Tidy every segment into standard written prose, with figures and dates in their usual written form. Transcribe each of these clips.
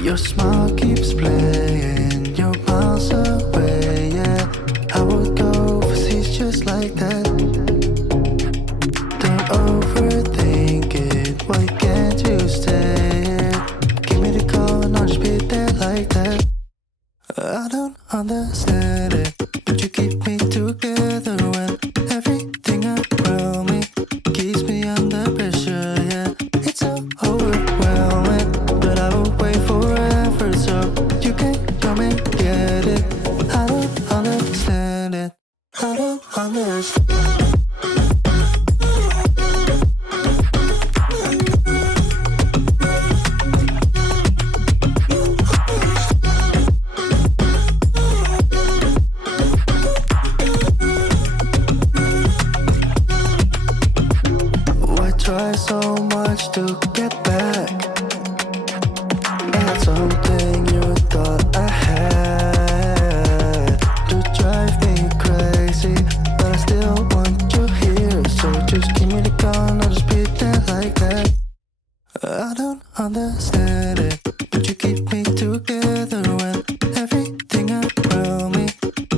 Your smile keeps playing, you're miles away, yeah. I would go overseas just like that. Don't overthink it, why can't you stay here? Give me the call and I'll just be there like that. I don't understand it, but you keep me together when everything around me keeps me under pressure, yeah. It's so overwhelming, but I will wait forever so you can come and get it. I don't understand it, I don't understand. Try so much to get back at something you thought I had to drive me crazy, but I still want you here. So just give me the call and I'll just be there like that. I don't understand it, but you keep me together when everything around me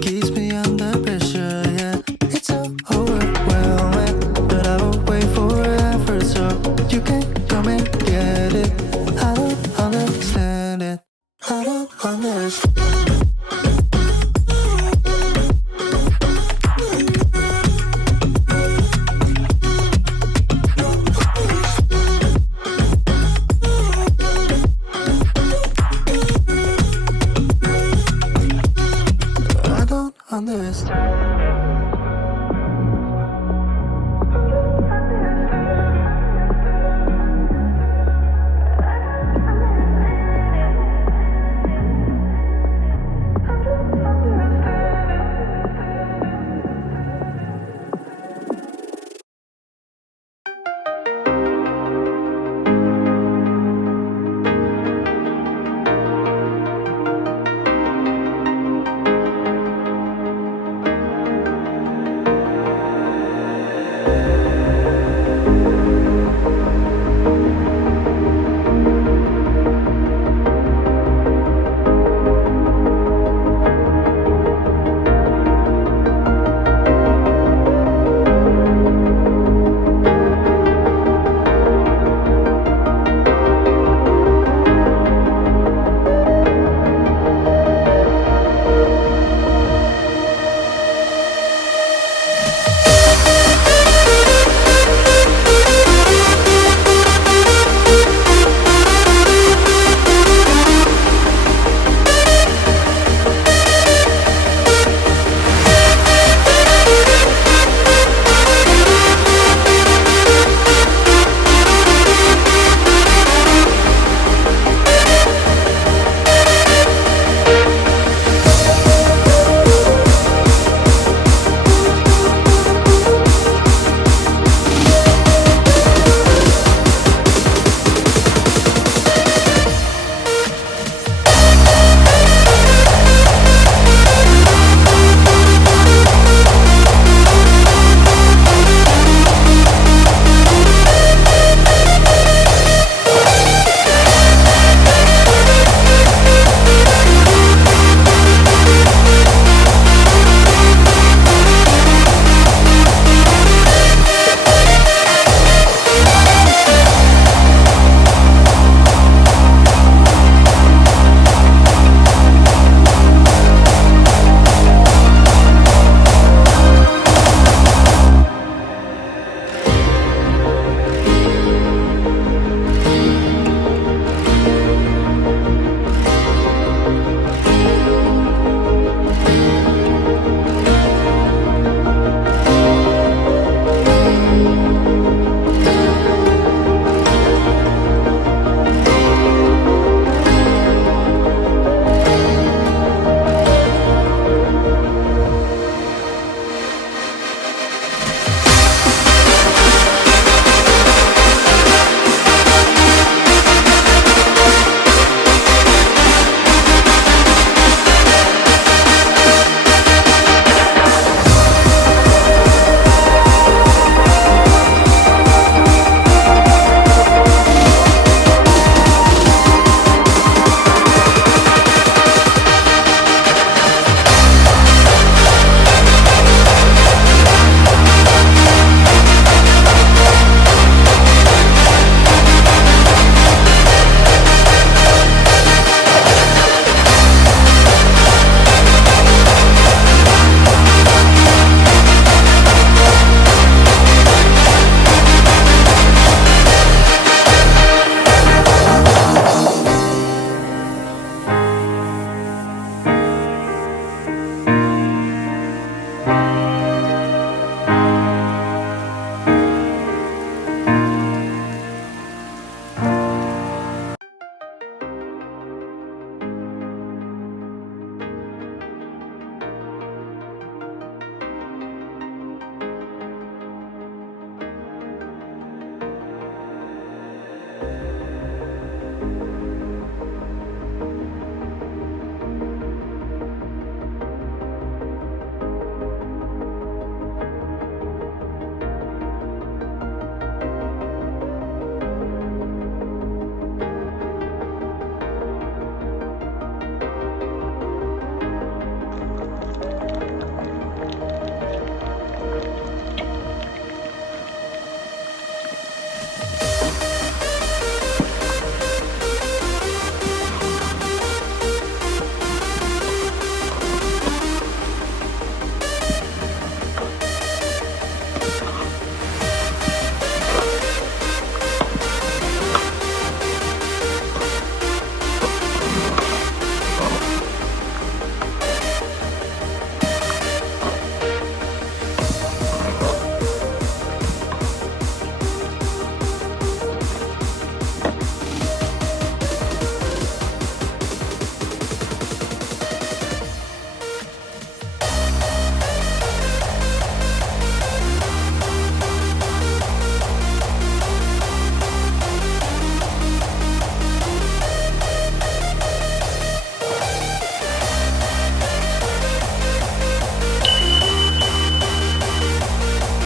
keeps me under pressure, yeah. It's so overwhelming, but I will wait forever so you can come and get it. I don't understand it, I don't understand.